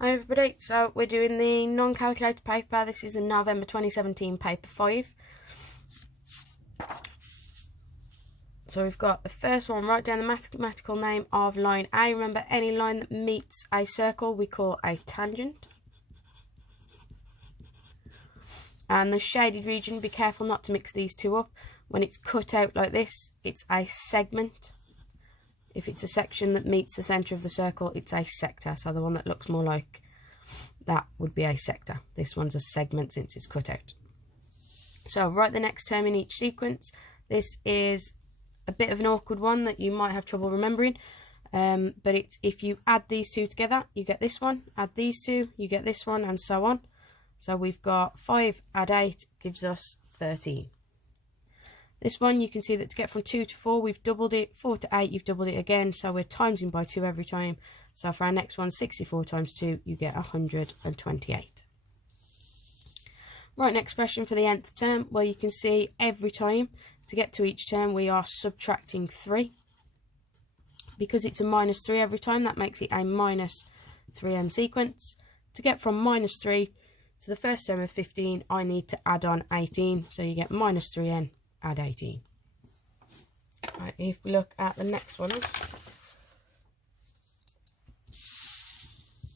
Hi everybody, so we're doing the non-calculated paper. This is the November 2017 paper 5. So we've got the first one, write down the mathematical name of line A. Remember, any line that meets a circle we call a tangent. And the shaded region, be careful not to mix these two up. When it's cut out like this, it's a segment. If it's a section that meets the centre of the circle, it's a sector. So the one that looks more like that would be a sector. This one's a segment since it's cut out. So write the next term in each sequence. This is a bit of an awkward one that you might have trouble remembering. But it's if you add these two together, you get this one. Add these two, you get this one, and so on. So we've got 5 add 8 gives us 13. This one, you can see that to get from 2 to 4, we've doubled it. 4 to 8, you've doubled it again. So we're timesing by 2 every time. So for our next one, 64 times 2, you get 128. Right, next question for the nth term. Well, you can see every time to get to each term, we are subtracting 3. Because it's a minus 3 every time, that makes it a minus 3n sequence. To get from minus 3 to the first term of 15, I need to add on 18. So you get minus 3n. Add 18. Right, if we look at the next one,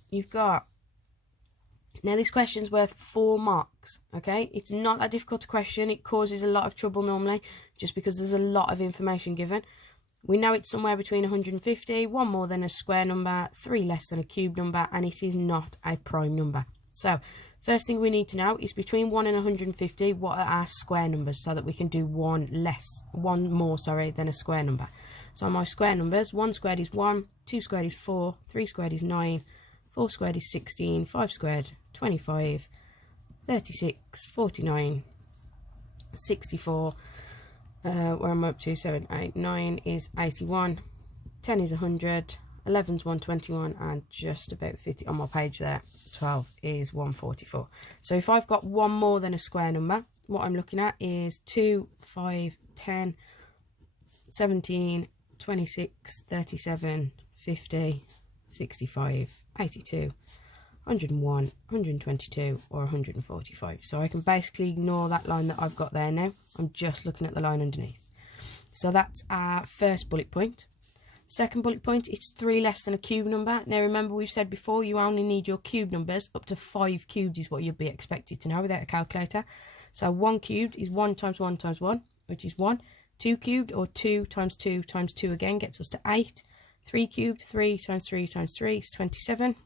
you've got, now this question's worth 4 marks, okay? It's not a difficult question. It causes a lot of trouble normally just because there's a lot of information given. We know it's somewhere between 150, 1 more than a square number, 3 less than a cube number, and it is not a prime number. So first thing we need to know is between 1 and 150, what are our square numbers so that we can do one more than a square number. So my square numbers, 1 squared is 1, 2 squared is 4, 3 squared is 9, 4 squared is 16, 5 squared, 25, 36, 49, 64, where am I up to, 7, 8, 9 is 81, 10 is 100, 11's 121, and just about 50 on my page there, 12 is 144. So if I've got one more than a square number, what I'm looking at is 2, 5, 10, 17, 26, 37, 50, 65, 82, 101, 122, or 145. So I can basically ignore that line that I've got there now. I'm just looking at the line underneath. So that's our first bullet point. Second bullet point, it's 3 less than a cube number. Now remember, we've said before, you only need your cube numbers. Up to 5 cubed is what you'd be expected to know without a calculator. So 1 cubed is 1 times 1 times 1, which is 1. 2 cubed, or 2 times 2 times 2 again, gets us to 8. 3 cubed, 3 times 3 times 3 is 27.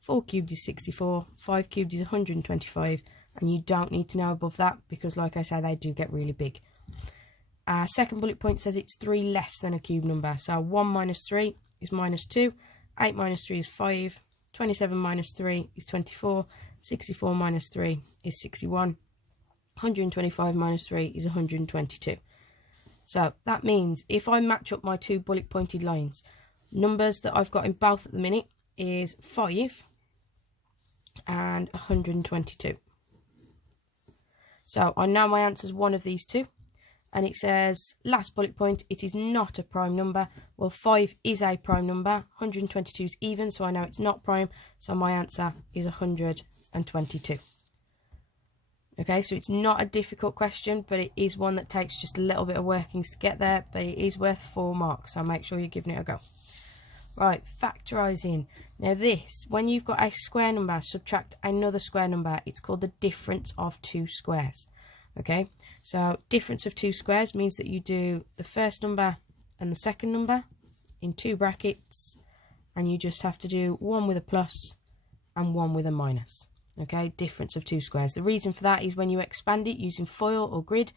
4 cubed is 64. 5 cubed is 125. And you don't need to know above that because, like I say, they do get really big. Our second bullet point says it's 3 less than a cube number. So 1 minus 3 is minus 2. 8 minus 3 is 5. 27 minus 3 is 24. 64 minus 3 is 61. 125 minus 3 is 122. So that means if I match up my 2 bullet pointed lines, numbers that I've got in both at the minute is 5 and 122. So I know my answer is one of these two. And it says, last bullet point, it is not a prime number. Well, 5 is a prime number. 122 is even, so I know it's not prime. So my answer is 122. Okay, so it's not a difficult question, but it is one that takes just a little bit of workings to get there. But it is worth 4 marks, so make sure you're giving it a go. Right, factorising. Now this, when you've got a square number, subtract another square number. It's called the difference of 2 squares. Okay, so difference of 2 squares means that you do the first number and the second number in 2 brackets, and you just have to do one with a plus and one with a minus. Okay, difference of 2 squares. The reason for that is when you expand it using FOIL or grid,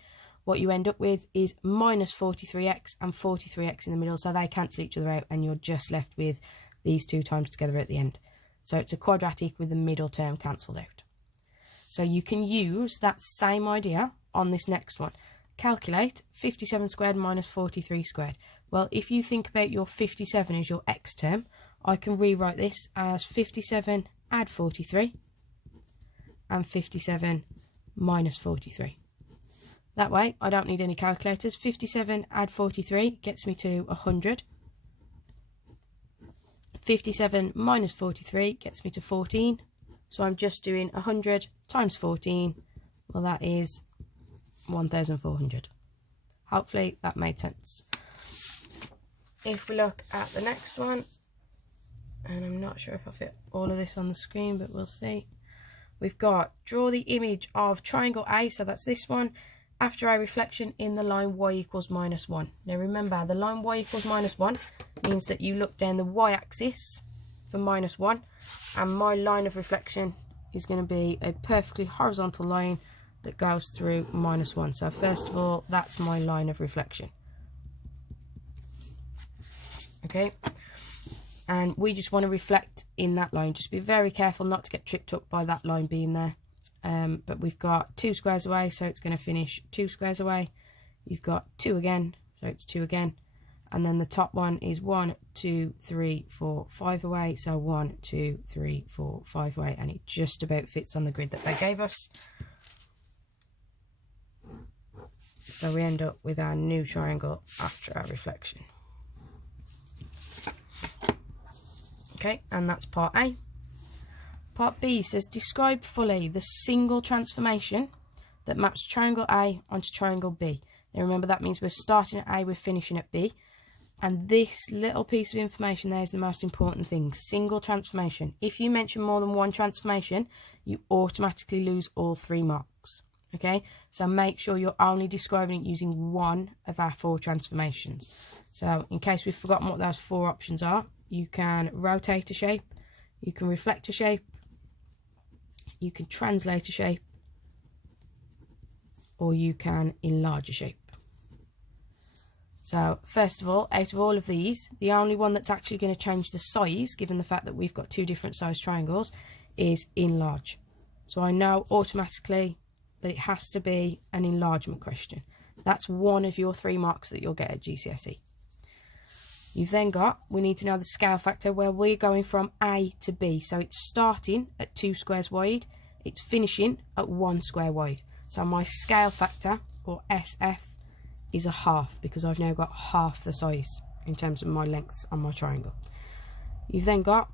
what you end up with is minus 43x and 43x in the middle, so they cancel each other out and you're just left with these 2 times together at the end. So it's a quadratic with the middle term cancelled out. So you can use that same idea on this next one. Calculate 57 squared minus 43 squared. Well, if you think about your 57 as your x term, I can rewrite this as 57 add 43 and 57 minus 43. That way, I don't need any calculators. 57 add 43 gets me to 100. 57 minus 43 gets me to 14. So I'm just doing 100 times 14. Well, that is 1,400. Hopefully that made sense. If we look at the next one, and I'm not sure if I fit all of this on the screen, but we'll see. We've got draw the image of triangle A, so that's this one, after a reflection in the line y equals minus 1. Now remember, the line y equals minus 1 means that you look down the y-axis for minus 1, and my line of reflection is going to be a perfectly horizontal line that goes through minus 1. So first of all, that's my line of reflection. Okay, and we just want to reflect in that line. Just be very careful not to get tripped up by that line being there. But we've got 2 squares away, so it's going to finish 2 squares away. You've got 2 again, so it's 2 again. And then the top one is 1, 2, 3, 4, 5 away. So 1, 2, 3, 4, 5 away. And it just about fits on the grid that they gave us. So we end up with our new triangle after our reflection. Okay, and that's part A. Part B says describe fully the single transformation that maps triangle A onto triangle B. Now remember, that means we're starting at A, we're finishing at B. And this little piece of information there is the most important thing. Single transformation. If you mention more than one transformation, you automatically lose all 3 marks. Okay, so make sure you're only describing it using one of our 4 transformations. So in case we've forgotten what those 4 options are, you can rotate a shape, you can reflect a shape, you can translate a shape, or you can enlarge a shape. So first of all, out of all of these, the only one that's actually going to change the size, given the fact that we've got 2 different size triangles, is enlarge. So I know automatically that it has to be an enlargement question. That's one of your 3 marks that you'll get at GCSE. You've then got, we need to know the scale factor, where we're going from A to B. So it's starting at 2 squares wide, it's finishing at 1 square wide. So my scale factor, or SF, is a half, because I've now got half the size in terms of my lengths on my triangle. You've then got,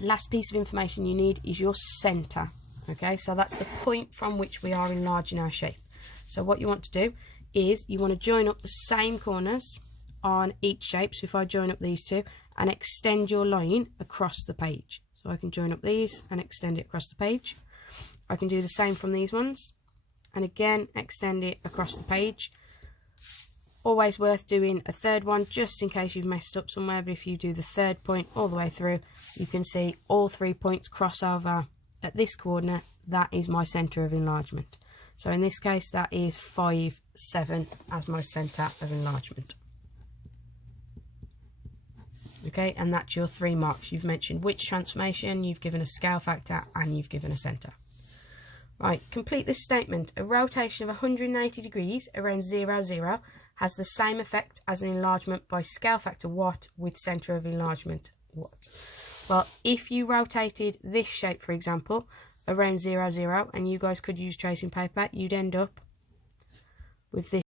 last piece of information you need is your centre. Okay, so that's the point from which we are enlarging our shape. So what you want to do is you want to join up the same corners on each shape. So if I join up these 2 and extend your line across the page, so I can join up these and extend it across the page. I can do the same from these ones and again extend it across the page. Always worth doing a 3rd one just in case you've messed up somewhere, but if you do the 3rd point all the way through, you can see all 3 points cross over at this coordinate. That is my centre of enlargement. So in this case, that is 5, 7 as my centre of enlargement. Okay, and that's your 3 marks. You've mentioned which transformation, you've given a scale factor, and you've given a centre. Right, complete this statement. A rotation of 180 degrees around 0, 0 has the same effect as an enlargement by scale factor what with centre of enlargement what? Well, if you rotated this shape, for example, around 0, 0, and you guys could use tracing paper, you'd end up with this